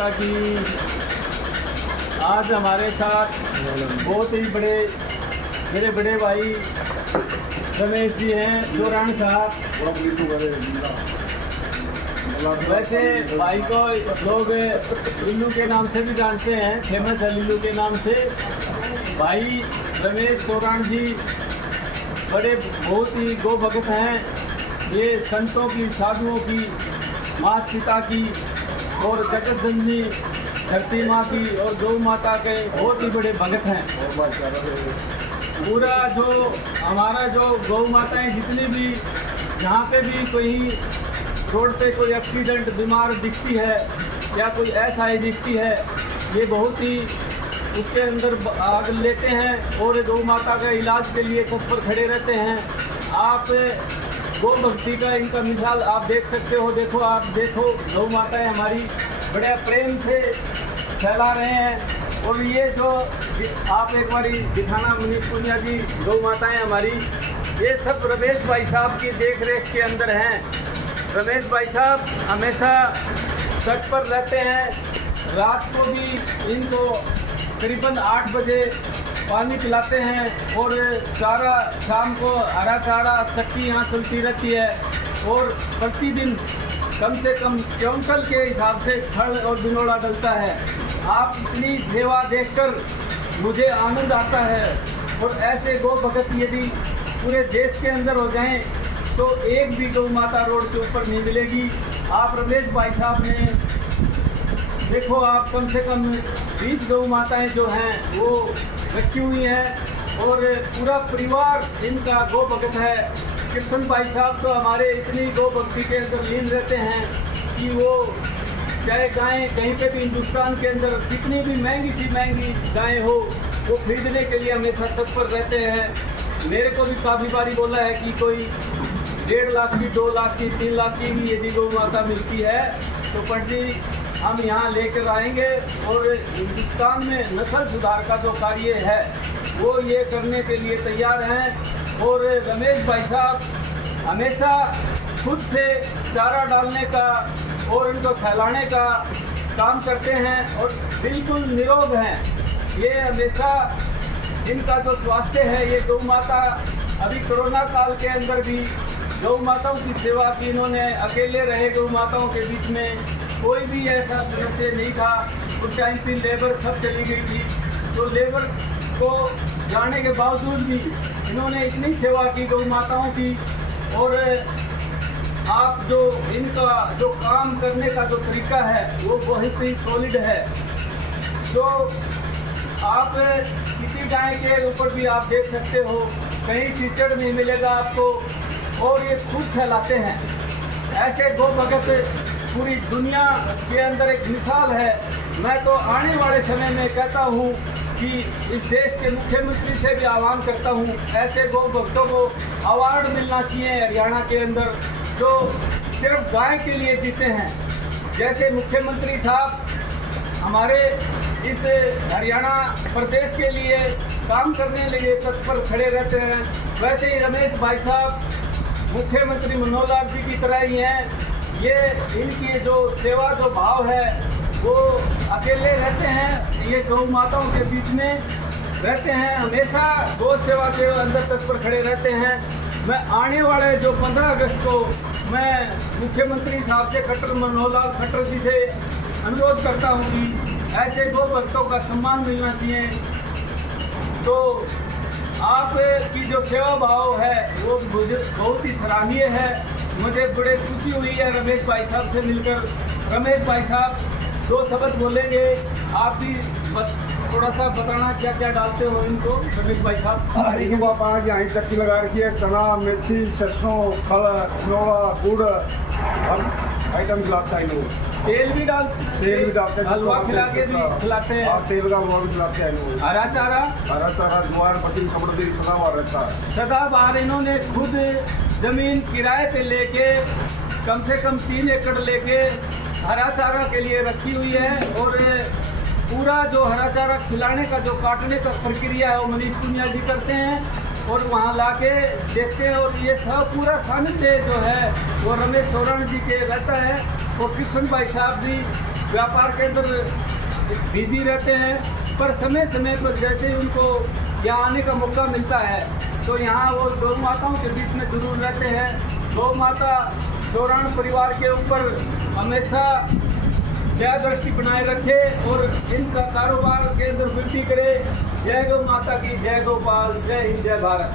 माता की। आज हमारे साथ बहुत ही मेरे बड़े भाई रमेश जी हैं, चौरान साहब। वैसे भाई को लोग लिल्लू के नाम से भी जानते हैं, फेमस है लिल्लू के नाम से। भाई रमेश चौरान जी बहुत ही गौ भक्त हैं। ये संतों की, साधुओं की, माता पिता की और जगत जननी धरती माँ की और गौ माता के बहुत ही बड़े भक्त हैं। पूरा हमारा गौ माताएं जितनी भी, जहाँ पे भी कोई रोड पे कोई एक्सीडेंट, बीमार दिखती है या कोई ऐसा ही दिखती है, ये बहुत ही उसके अंदर आग लेते हैं और गौ माता के इलाज के लिए तत्पर खड़े रहते हैं। आप गौ भक्ति का इनका मिसाल आप देख सकते हो। आप देखो गौ माताएं हमारी बड़े प्रेम से फैला रहे हैं। और ये आप एक बार दिखाना मनीष पुनिया जी, गौ माताएं हमारी, ये सब रमेश भाई साहब की देख रेख के अंदर हैं। रमेश भाई साहब हमेशा तट पर रहते हैं। रात को भी इनको करीबन 8 बजे पानी पिलाते हैं और चारा, शाम को हरा चारा, चक्की यहाँ चलती रहती है और प्रतिदिन कम से कम क्विंटल के हिसाब से खड़ और बिनोड़ा डलता है। आप इतनी सेवा देखकर मुझे आनंद आता है। और ऐसे गौ भगत यदि पूरे देश के अंदर हो जाएं तो एक भी गौ माता रोड के ऊपर नहीं मिलेगी। आप रमेश भाई साहब ने देखो, आप कम से कम 20 गौ माताएं जो हैं वो रखी हुई हैं और पूरा परिवार इनका गौ भगत है। कृष्ण भाई साहब तो हमारे इतनी गौ भक्ति के अंदर लीन रहते हैं कि वो चाहे गायें कहीं पे भी हिंदुस्तान के अंदर कितनी भी महंगी सी महंगी गायें हो, वो खरीदने के लिए हमेशा तत्पर रहते हैं। मेरे को भी काफ़ी बारी बोला है कि कोई 1.5 लाख की, 2 लाख की, 3 लाख की भी यदि गौ माता मिलती है तो पंडित जी हम यहाँ लेकर आएंगे। और हिंदुस्तान में नस्ल सुधार का जो कार्य है वो ये करने के लिए तैयार हैं। और रमेश भाई साहब हमेशा खुद से चारा डालने का और उनको सहलाने का काम करते हैं और बिल्कुल निरोग हैं। ये हमेशा इनका जो स्वास्थ्य है, ये गौ माता अभी कोरोना काल के अंदर भी गौ माताओं की सेवा की इन्होंने। अकेले रहे गौ माताओं के बीच में, कोई भी ऐसा सदस्य नहीं था। उस टाइम पे लेबर सब चली गई थी, तो लेबर को जाने के बावजूद भी इन्होंने इतनी सेवा की गौ माताओं की। और आप इनका काम करने का जो तरीका है वो बहुत ही सॉलिड है। जो आप किसी गाय के ऊपर भी आप देख सकते हो, कहीं कीचड़ नहीं मिलेगा आपको और ये खुद सहलाते हैं। ऐसे गौ भगत पूरी दुनिया के अंदर एक मिसाल है। मैं तो आने वाले समय में कहता हूँ कि इस देश के मुख्यमंत्री से भी आह्वान करता हूँ, ऐसे गौ भक्तों को अवार्ड मिलना चाहिए हरियाणा के अंदर, जो सिर्फ गाय के लिए जीते हैं। जैसे मुख्यमंत्री साहब हमारे इस हरियाणा प्रदेश के लिए काम करने के लिए तत्पर खड़े रहते हैं, वैसे ही रमेश भाई साहब मुख्यमंत्री मनोहर लाल जी की तरह ही हैं। ये इनकी जो सेवा जो भाव है वो अकेले रहते हैं, ये गौ माताओं के बीच में रहते हैं, हमेशा गौ सेवा के अंदर तत्पर खड़े रहते हैं। मैं आने वाले जो 15 अगस्त को मैं मुख्यमंत्री साहब से, खट्टर मनोहर लाल खट्टर जी से अनुरोध करता हूँ कि ऐसे गौ भक्तों का सम्मान मिलना चाहिए। तो आपकी जो सेवा भाव है वो मुझे बहुत ही सराहनीय है। मुझे बड़े खुशी हुई है रमेश भाई साहब से मिलकर। रमेश भाई साहब 2 शब्द बोलेंगे, आप भी थोड़ा सा बताना क्या क्या डालते हो इनको। रमेश भाई साहब देखो, आप आज यहाँ चक्की लगा रखी है, चना, मेथी, सरसों, फल, नोड़ा, गुड़, हर आइटम खिलाता है लोग। तेल भी डालते हैं, हलवा खिला के भी खिलाते हैं। तेल का हलवा भी खिलाते हैं लोग। हरा चारा द्वार पति कपड़े सदा हुआ रहता है। सदाबहार इन्होंने खुद जमीन किराए पे लेके कम से कम 3 एकड़ लेके हरा चारा के लिए रखी हुई है। और पूरा जो हरा चारा खिलाने का जो काटने का प्रक्रिया है वो मनीष पुनिया जी करते हैं और वहाँ लाके देखते हैं। और ये सब पूरा सानिध्य जो है वो रमेश चौरान जी के रहता है। और कृष्ण भाई साहब भी व्यापार के अंदर बिजी रहते हैं, पर समय समय पर जैसे ही उनको यहाँ आने का मौका मिलता है तो यहाँ वो गौ माताओं के बीच में जरूर रहते हैं। गौ माता चौरान परिवार के ऊपर हमेशा दया दृष्टि बनाए रखे और इनका कारोबार के अंदर वृद्धि करे। जय गौ माता की, जय गोपाल, जय हिंद, जय भारत।